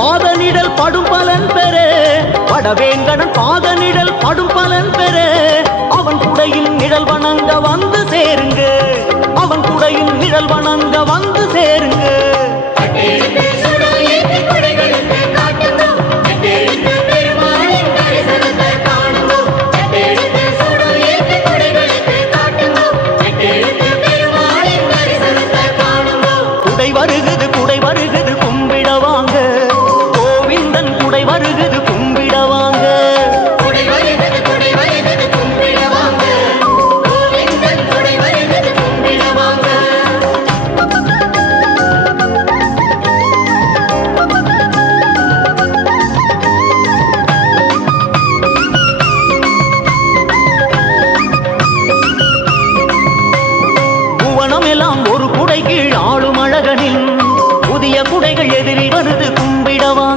பாதனிடல் படும் பலன் பெற வடவேங்கடன் பாதனிடல் படும் பலன் பெற அவன் குடையின் நிழல் வணங்க வந்து சேருங்க அவன் குடையின் நிழல் வணங்க வந்து சேருங்க குடை வருகுது கும்பிட வாங்க கோவிந்தன் குடை வருகுது கும்பிட வாங்க புவனம் எல்லாம் ஒரு குடை கீழ் ஆளும் அழகனின் புதிய குடைகள் எதிரில் வருது கும்பிடவா